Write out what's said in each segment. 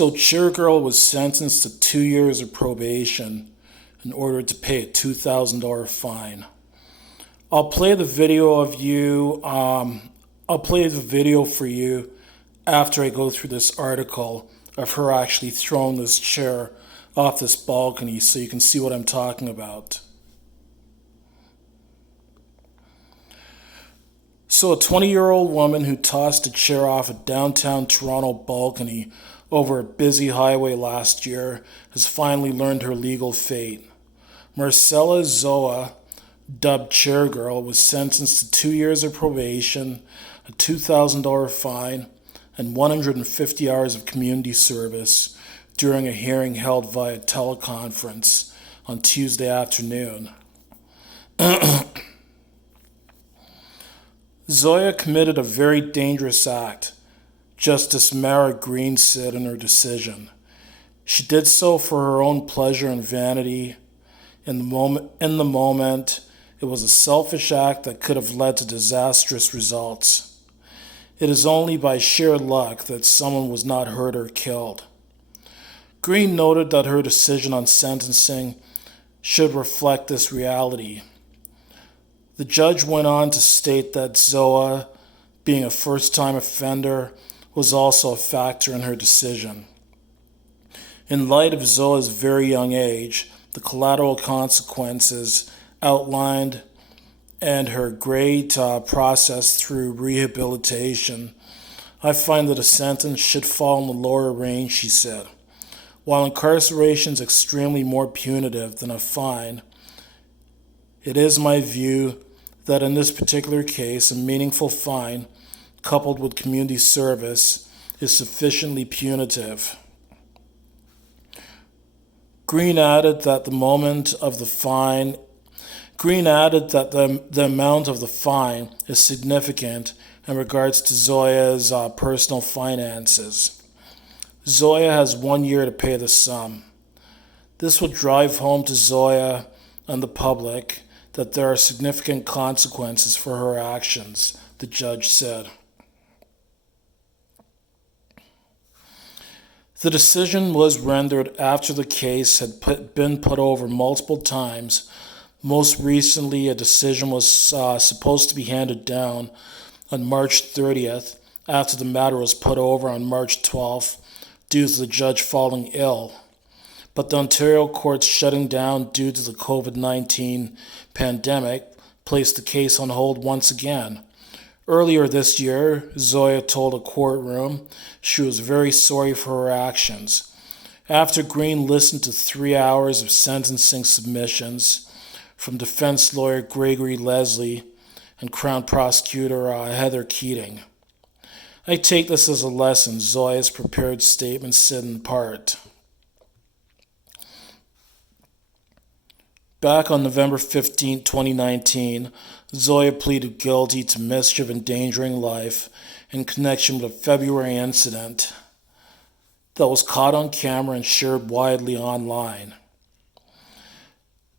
So Chair Girl was sentenced to 2 years of probation in order to pay a $2,000 fine. I'll play the video of you. I'll play the video for you after I go through this article of her actually throwing this chair off this balcony so you can see what I'm talking about. So a 20-year-old woman who tossed a chair off a downtown Toronto balcony over a busy highway last year has finally learned her legal fate. Marcella Zoia, dubbed Chair Girl, was sentenced to 2 years of probation, a $2,000 fine, and 150 hours of community service during a hearing held via teleconference on Tuesday afternoon. Zoia committed a very dangerous act, Justice Mara Green said in her decision. She did so for her own pleasure and vanity. In the moment, it was a selfish act that could have led to disastrous results. It is only by sheer luck that someone was not hurt or killed. Green noted that her decision on sentencing should reflect this reality. The judge went on to state that Zoia, being a first-time offender, was also a factor in her decision. In light of Zoia's very young age, the collateral consequences outlined, and her great process through rehabilitation, I find that a sentence should fall in the lower range, she said. While incarceration is extremely more punitive than a fine, it is my view that in this particular case, a meaningful fine, coupled with community service, is sufficiently punitive. Green added that the amount of the fine is significant in regards to Zoia's personal finances. Zoia has 1 year to pay the sum. This will drive home to Zoia and the public that there are significant consequences for her actions, the judge said. The decision was rendered after the case had been put over multiple times. Most recently, a decision was supposed to be handed down on March 30th after the matter was put over on March 12th due to the judge falling ill. But the Ontario courts shutting down due to the COVID-19 pandemic placed the case on hold once again. Earlier this year, Zoia told a courtroom she was very sorry for her actions. After Green listened to 3 hours of sentencing submissions from defense lawyer Gregory Leslie and Crown Prosecutor Heather Keating. I take this as a lesson, Zoia's prepared statement said in part. Back on November 15, 2019, Zoia pleaded guilty to mischief endangering life in connection with a February incident that was caught on camera and shared widely online.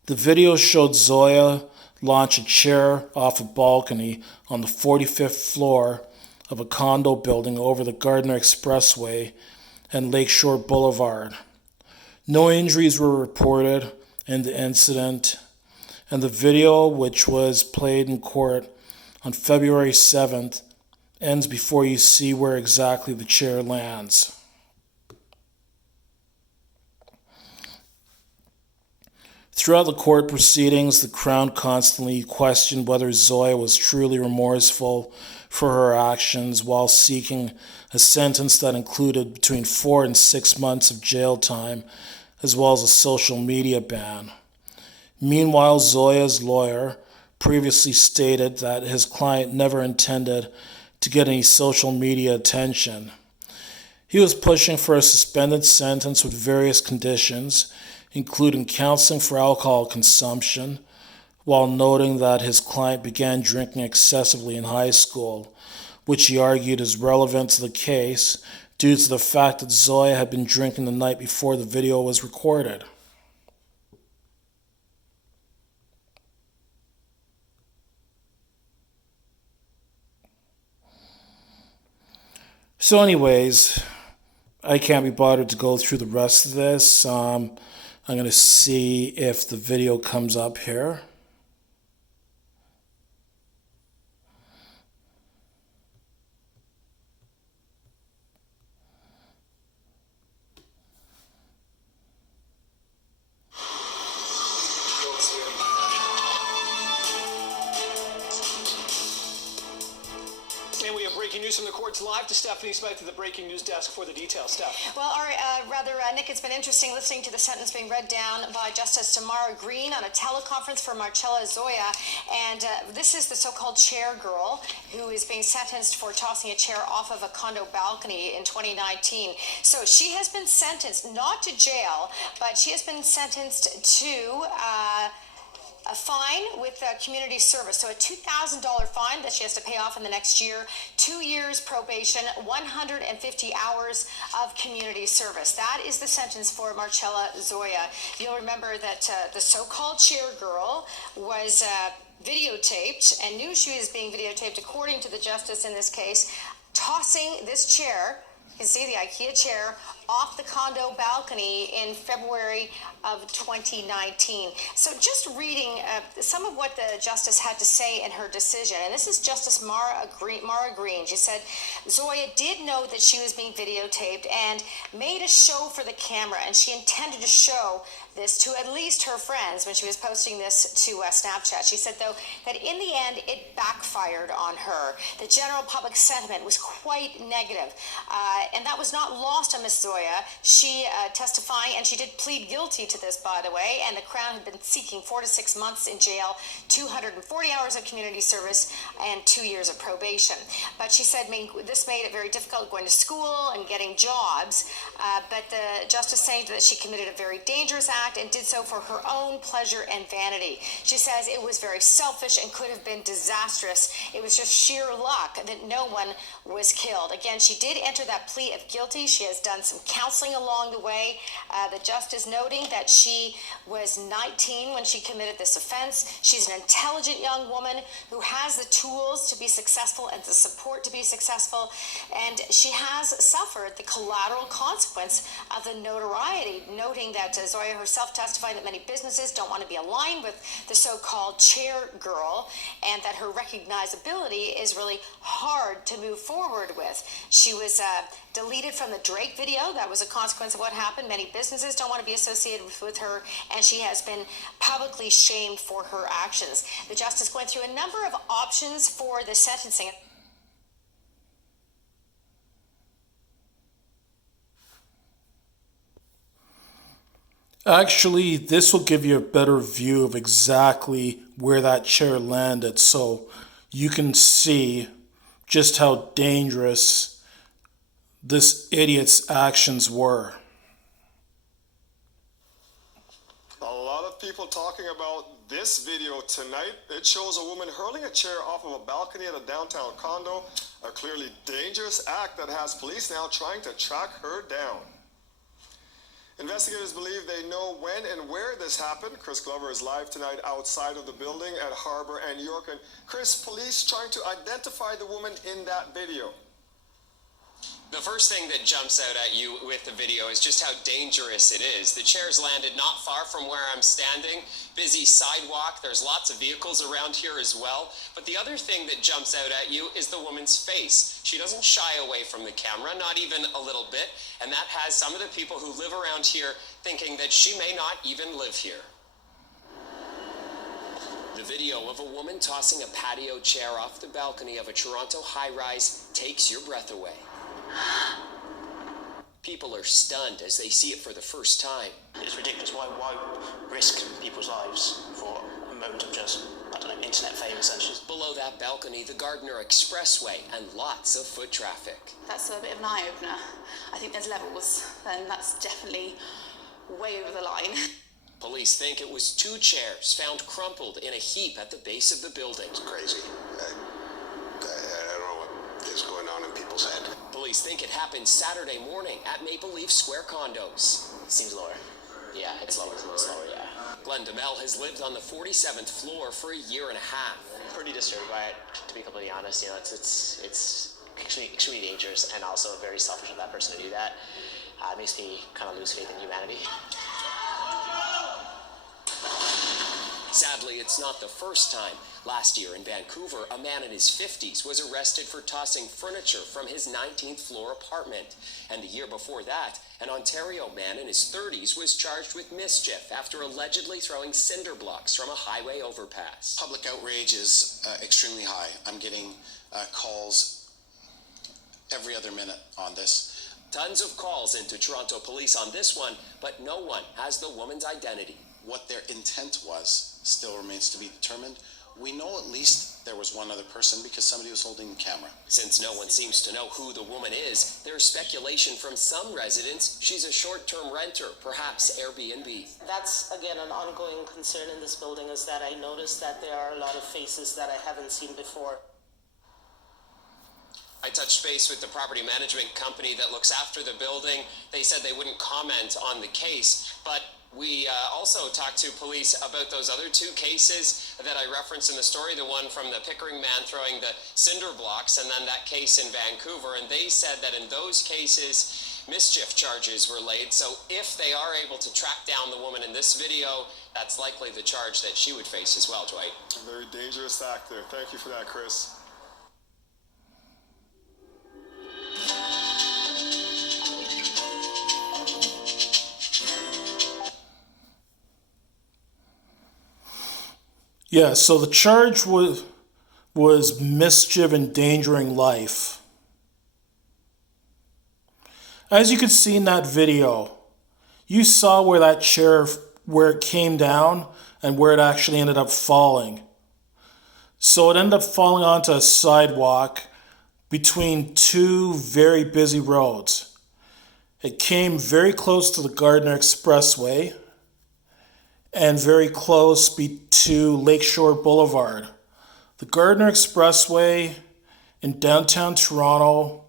The video showed Zoia launch a chair off a balcony on the 45th floor of a condo building over the Gardiner Expressway and Lakeshore Boulevard. No injuries were reported in the incident, and the video, which was played in court on February 7th, ends before you see where exactly the chair lands. Throughout the court proceedings, the Crown constantly questioned whether Zoia was truly remorseful for her actions while seeking a sentence that included between 4 and 6 months of jail time, as well as a social media ban. Meanwhile, Zoia's lawyer previously stated that his client never intended to get any social media attention. He was pushing for a suspended sentence with various conditions, including counseling for alcohol consumption, while noting that his client began drinking excessively in high school, which he argued is relevant to the case due to the fact that Zoia had been drinking the night before the video was recorded. So anyways, I can't be bothered to go through the rest of this. I'm going to see if the video comes up here. And we have breaking news from the courts live to Stephanie Smith at the breaking news desk for the details. Steph. Well, all right, Nick, it's been interesting listening to the sentence being read down by Justice Tamara Green on a teleconference for Marcella Zoia. And this is the so-called chair girl who is being sentenced for tossing a chair off of a condo balcony in 2019. So she has been sentenced not to jail, but she has been sentenced to a fine with community service. So a $2,000 fine that she has to pay off in the next year, 2 years probation, 150 hours of community service. That is the sentence for Marcella Zoia. You'll remember that the so-called chair girl was videotaped and knew she was being videotaped, according to the justice in this case, tossing this chair, you can see the IKEA chair, off the condo balcony in February of 2019. So just reading some of what the justice had to say in her decision, and this is Justice Mara Green. She said Zoia did know that she was being videotaped and made a show for the camera, and she intended to show this to at least her friends when she was posting this to Snapchat. She said, though, that in the end, it backfired on her. The general public sentiment was quite negative, and that was not lost on Ms. Zoia. She testifying, and she did plead guilty to this, by the way, and the Crown had been seeking 4 to 6 months in jail, 240 hours of community service, and 2 years of probation. But she said this made it very difficult going to school and getting jobs, but the justice saying that she committed a very dangerous act and did so for her own pleasure and vanity. She says it was very selfish and could have been disastrous. It was just sheer luck that no one was killed. Again, she did enter that plea of guilty. She has done some counseling along the way. The justice noting that she was 19 when she committed this offense. She's an intelligent young woman who has the tools to be successful and the support to be successful, and she has suffered the collateral consequence of the notoriety, noting that Zoia herself testifying that many businesses don't want to be aligned with the so-called chair girl, and that her recognizability is really hard to move forward with. She was deleted from the Drake video. That was a consequence of what happened. Many businesses don't want to be associated with her, and she has been publicly shamed for her actions. The justice went through a number of options for the sentencing. Actually, this will give you a better view of exactly where that chair landed, so you can see just how dangerous this idiot's actions were. A lot of people talking about this video tonight. It shows a woman hurling a chair off of a balcony at a downtown condo, a clearly dangerous act that has police now trying to track her down. Investigators believe they know when and where this happened. Chris Glover is live tonight outside of the building at Harbor and York. And Chris, police trying to identify the woman in that video. The first thing that jumps out at you with the video is just how dangerous it is. The chair's landed not far from where I'm standing. Busy sidewalk. There's lots of vehicles around here as well. But the other thing that jumps out at you is the woman's face. She doesn't shy away from the camera, not even a little bit. And that has some of the people who live around here thinking that she may not even live here. The video of a woman tossing a patio chair off the balcony of a Toronto high-rise takes your breath away. People are stunned as they see it for the first time. It's ridiculous. Why risk people's lives for a moment of just, I don't know, internet fame essentially? Below that balcony, the Gardiner Expressway and lots of foot traffic. That's a bit of an eye-opener. I think there's levels, and that's definitely way over the line. Police think it was 2 chairs found crumpled in a heap at the base of the building. It's crazy. I don't know what is going on in people's head. Police think it happened Saturday morning at Maple Leaf Square condos. Seems lower. Yeah, it's lower. It's lower, yeah. Glenn DeMel has lived on the 47th floor for a year and a half. Pretty disturbed by it, to be completely honest. You know, it's extremely dangerous, and also very selfish of that person to do that. It makes me kind of lose faith in humanity. Sadly, it's not the first time. Last year in Vancouver, a man in his 50s was arrested for tossing furniture from his 19th floor apartment. And the year before that, an Ontario man in his 30s was charged with mischief after allegedly throwing cinder blocks from a highway overpass. Public outrage is extremely high. I'm getting calls every other minute on this. Tons of calls into Toronto police on this one, but no one has the woman's identity. What their intent was still remains to be determined. We know at least there was one other person because somebody was holding the camera. Since no one seems to know who the woman is, there's speculation from some residents she's a short-term renter, perhaps Airbnb. That's, again, an ongoing concern in this building, is that I noticed that there are a lot of faces that I haven't seen before. I touched base with the property management company that looks after the building. They said they wouldn't comment on the case, but we also talked to police about those other two cases that I referenced in the story, the one from the Pickering man throwing the cinder blocks, and then that case in Vancouver, and they said that in those cases, mischief charges were laid. So if they are able to track down the woman in this video, that's likely the charge that she would face as well, Dwight. A very dangerous act there. Thank you for that, Chris. Yeah, so the charge was mischief endangering life. As you can see in that video, you saw where that chair, where it came down and where it actually ended up falling. So it ended up falling onto a sidewalk between two very busy roads. It came very close to the Gardiner Expressway and very close to Lakeshore Boulevard. The Gardiner Expressway in downtown Toronto,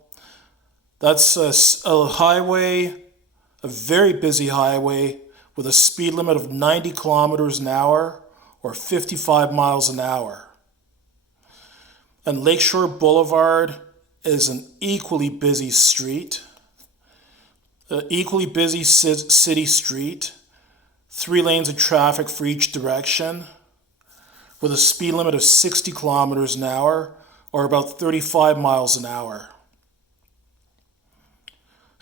that's a highway, a very busy highway with a speed limit of 90 kilometers an hour or 55 miles an hour. And Lakeshore Boulevard is an equally busy street, an equally busy city street, 3 lanes of traffic for each direction, with a speed limit of 60 kilometers an hour, or about 35 miles an hour.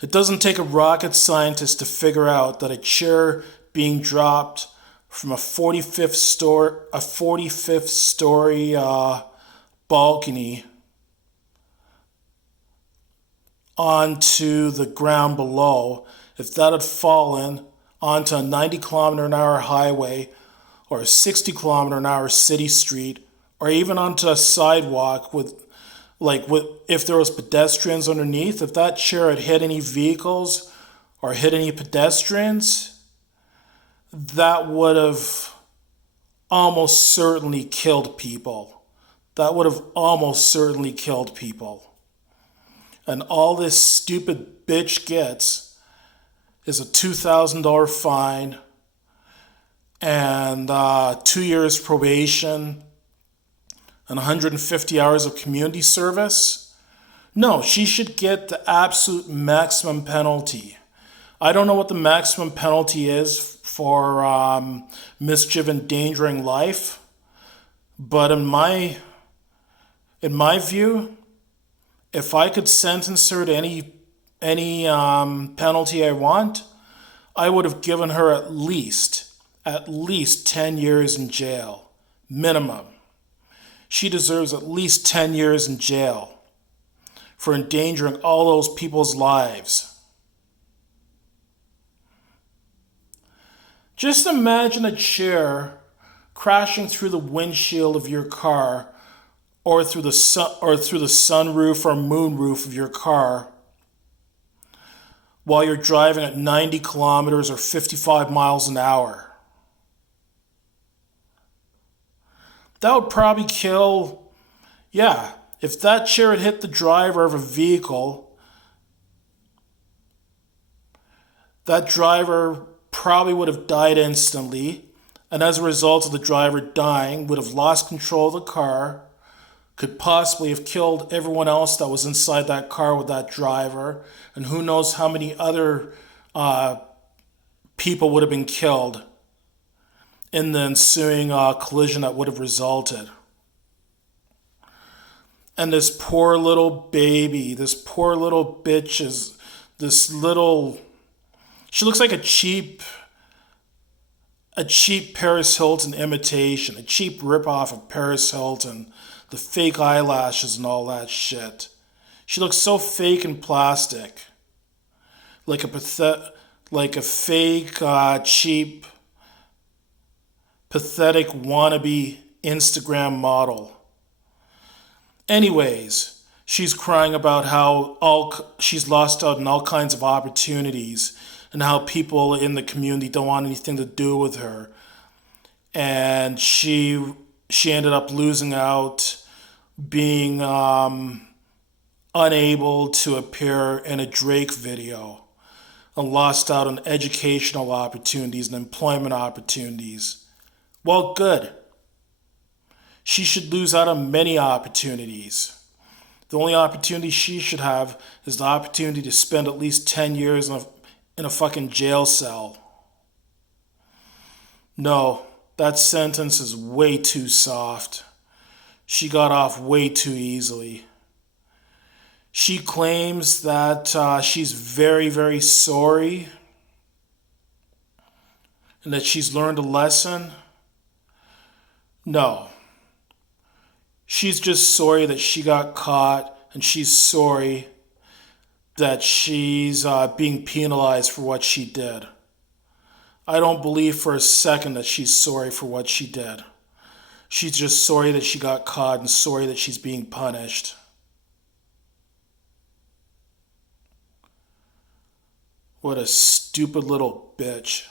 It doesn't take a rocket scientist to figure out that a chair being dropped from a 45th story balcony onto the ground below, if that had fallen onto a 90 kilometer an hour highway or a 60 kilometer an hour city street, or even onto a sidewalk if there was pedestrians underneath, if that chair had hit any vehicles or hit any pedestrians, that would have almost certainly killed people. That would have almost certainly killed people. And all this stupid bitch gets is a $2,000 fine and 2 years probation and 150 hours of community service. No, she should get the absolute maximum penalty. I don't know what the maximum penalty is for mischief endangering life, but in my view, if I could sentence her to any penalty I want, I would have given her at least 10 years in jail, minimum. She deserves at least 10 years in jail for endangering all those people's lives. Just imagine a chair crashing through the windshield of your car or through the sunroof or moonroof of your car while you're driving at 90 kilometers or 55 miles an hour. That would probably kill, if that chair had hit the driver of a vehicle, that driver probably would have died instantly, and as a result of the driver dying, would have lost control of the car, could possibly have killed everyone else that was inside that car with that driver, and who knows how many other people would have been killed in the ensuing collision that would have resulted. And this poor little baby, this poor little bitch is she looks like a cheap Paris Hilton imitation, a cheap ripoff of Paris Hilton, the fake eyelashes and all that shit. She looks so fake and plastic, like a fake, cheap, pathetic wannabe Instagram model. Anyways, she's crying about how she's lost out on all kinds of opportunities and how people in the community don't want anything to do with her. And she ended up losing out, being unable to appear in a Drake video, and lost out on educational opportunities and employment opportunities. Well, good. She should lose out on many opportunities. The only opportunity she should have is the opportunity to spend at least 10 years in a fucking jail cell. No, that sentence is way too soft. She got off way too easily. She claims that she's very, very sorry and that she's learned a lesson. No. She's just sorry that she got caught, and she's sorry that she's being penalized for what she did. I don't believe for a second that she's sorry for what she did. She's just sorry that she got caught and sorry that she's being punished. What a stupid little bitch.